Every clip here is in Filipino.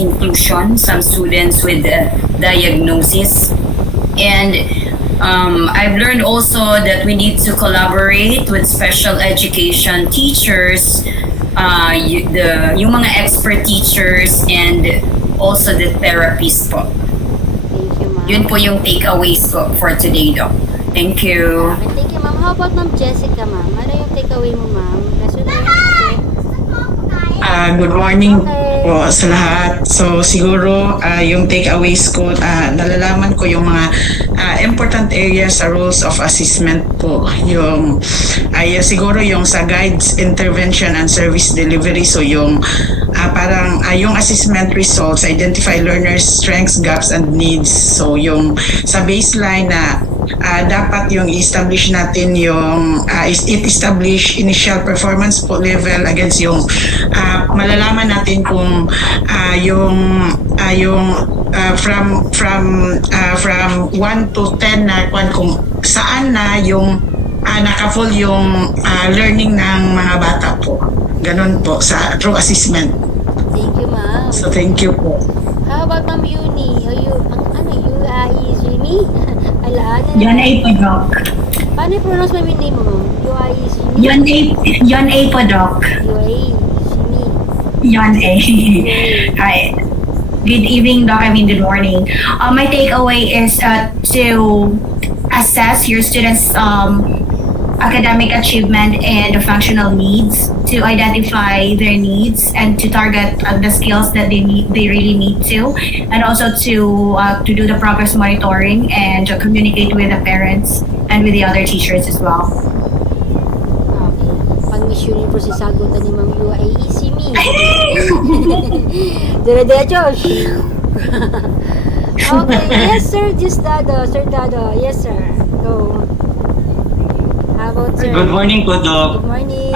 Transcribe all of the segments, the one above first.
inclusion, some students with diagnosis. And I've learned also that we need to collaborate with special education teachers, yung mga expert teachers, and also the therapists po. Thank you, ma'am. Yun po yung takeaways ko for today, Doc. Thank you. Okay, thank you, ma'am. How about Ma'am Jessica, ma'am? Ano yung takeaway mo, ma'am? Lesson learned natin. Good morning Okay. po sa lahat. So siguro yung takeaways ko, nalalaman ko yung mga important areas sa rules of assessment po. Yung siguro yung sa guides, intervention and service delivery. So yung parang yung assessment results, identify learners' strengths, gaps and needs. So yung sa baseline na dapat yung establish natin yung establish initial performance po level against yung malalaman natin kung from 1 to 10 na kung saan na yung naka-full yung learning ng mga bata po. Ganun po sa through assessment. Thank you, ma'am. So thank you po. How about Ma'am Uni? Jimmy? Alaan. Yon A po, Doc. Paano i-pronounce mo yung name mo, ma'am? Jimmy? Yon A po, Doc. Jimmy. Yon A. Hi. Good evening, Doc. Good morning. My takeaway is to assess your students' academic achievement and functional needs, to identify their needs and to target the skills that they really need to, and also to do the progress monitoring and to communicate with the parents and with the other teachers as well. Okay. Pag Miss Universe isagutan ni Ma'am UAE, si me. Dire-diretso. Okay. Yes, sir. Just Dado. Sir Dado. Yes, sir. Go. How about sir? Good morning po, Doc. Good morning.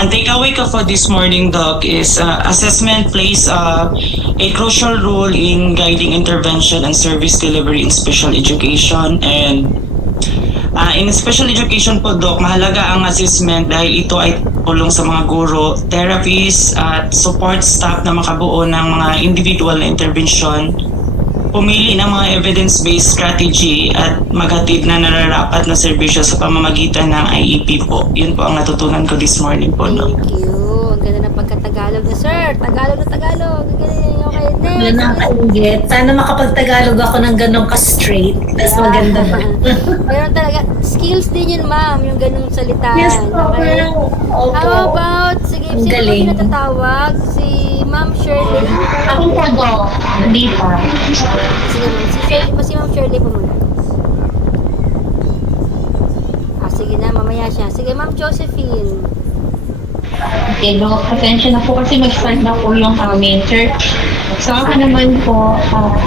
Ang takeaway ko for this morning, Doc, is assessment plays a crucial role in guiding intervention and service delivery in special education. And in special education po, Doc, mahalaga ang assessment dahil ito ay tulong sa mga guro, therapists, at support staff na makabuo ng mga individual na intervention, pumili ng mga evidence-based strategy at maghatid na nararapat na serbisyo sa pamamagitan ng IEP po. Yun po ang natutunan ko this morning po, Doc. Thank you. Ang ganda ng pagkatagalog na sir. Tagalog na Tagalog. Ang galing. Okay, next. Nakakaingit. Sana makapag-Tagalog ako ng ganun ka-straight. Tapos maganda pa. Meron talaga. Skills din yun, ma'am. Yung ganung salitaan. Yes, Okay. Opo. How about, sige, Ang sino ba galing. yung natatawag? Si Ma'am Shirley. Ako po, Doc. Hindi pa. Sige, ma'am. Si Ma'am Shirley po muna. Sige na, mamaya siya. Sige, Ma'am Josephine. Okay, Doc. Attention na po kasi mag-start na po yung amin, sir. So ako naman po,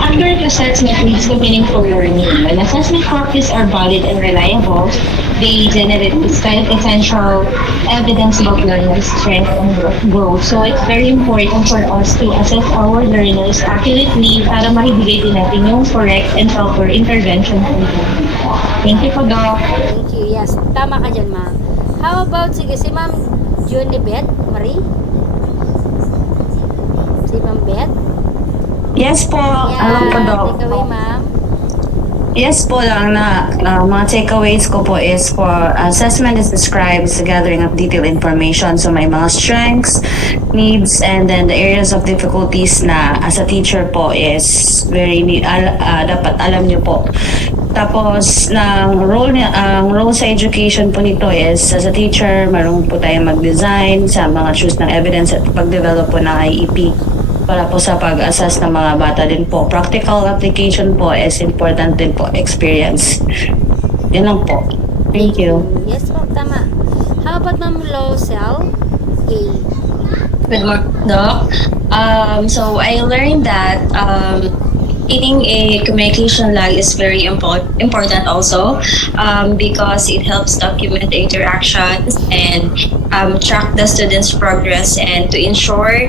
accurate assessment leads to meaningful learning. When assessment practices are valid and reliable, they generate this kind of essential evidence about learners' strength and growth. So it's very important for us to assess our learners accurately para maibigay din natin yung correct and proper intervention. Thank you po, Doc. Thank you. Yes, tama ka dyan, ma'am. How about, sige, si Ma'am Junibet Marie? Si Ma'am Beth? Yes po, alam po, Doc. Takeaway, ma'am. Yes po lang na mga takeaways ko po is for assessment is describes the gathering of detailed information. So may mga strengths, needs, and then the areas of difficulties na as a teacher po is dapat alam niyo po. Tapos, ang role sa education po nito is, as a teacher, marunong po tayo mag-design sa mga choose ng evidence at pag-develop po ng IEP para po sa pag-assess ng mga bata din po. Practical application po is important din po, experience. Yun lang po. Thank you. Yes, ma'am, tama. How about Ma'am Losel? Yay. Good morning, Doc. So I learned that eating a communication log is very important also because it helps document the interactions and track the students' progress and to ensure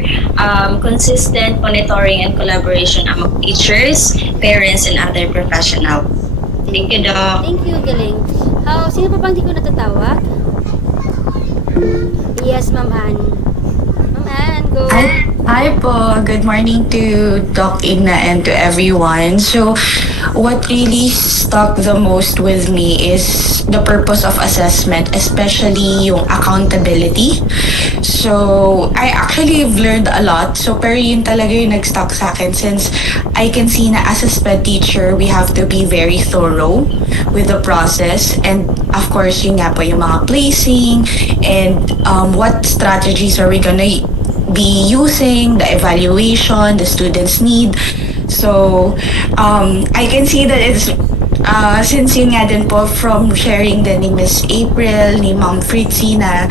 consistent monitoring and collaboration among teachers, parents, and other professionals. Thank you, Doc. Thank you, galing. Sino pa bang di ko natatawag? Yes, Ma'am Ann. Ma'am Ann, go. Hi po. Good morning to Doc Igna and to everyone. So, what really stuck the most with me is the purpose of assessment, especially yung accountability. So, I actually have learned a lot. So, pero yun talaga yung nag-stuck sa akin since I can see na as a SPED teacher, we have to be very thorough with the process. And of course, yun nga po yung mga placing and what strategies are we gonna be using, the evaluation, the students' need. So, I can see that it's, since yun nga din po from sharing din ni Miss April, ni Ma'am Fritzy na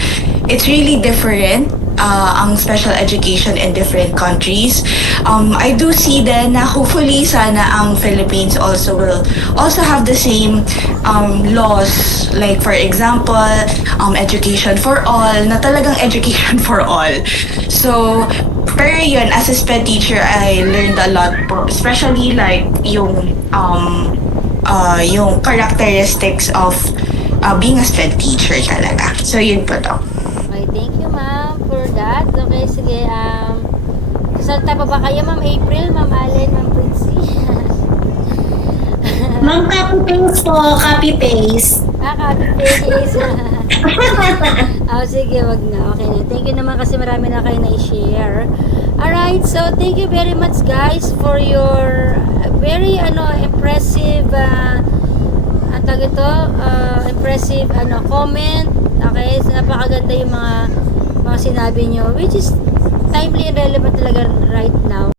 it's really different ang special education in different countries. I do see then na hopefully sana ang Philippines also will also have the same laws, like for example, education for all, na talagang education for all. So, pero yun, as a SPED teacher, I learned a lot po, especially like yung characteristics of being a SPED teacher talaga. So, yun po to. Okay, thank you ma'am for that. Okay, sige. Salta pa ba kayo, Ma'am April, Ma'am Allen, Ma'am Princy? Ma'am, copy-paste po. Copy-paste. Copy-paste. Sige, wag na. Okay na. Thank you naman kasi marami na kayo na-share. Alright, so thank you very much guys for your very impressive impressive comment. Okay, so napakaganda yung mga sinabi nyo, which is timely and relevant talaga right now.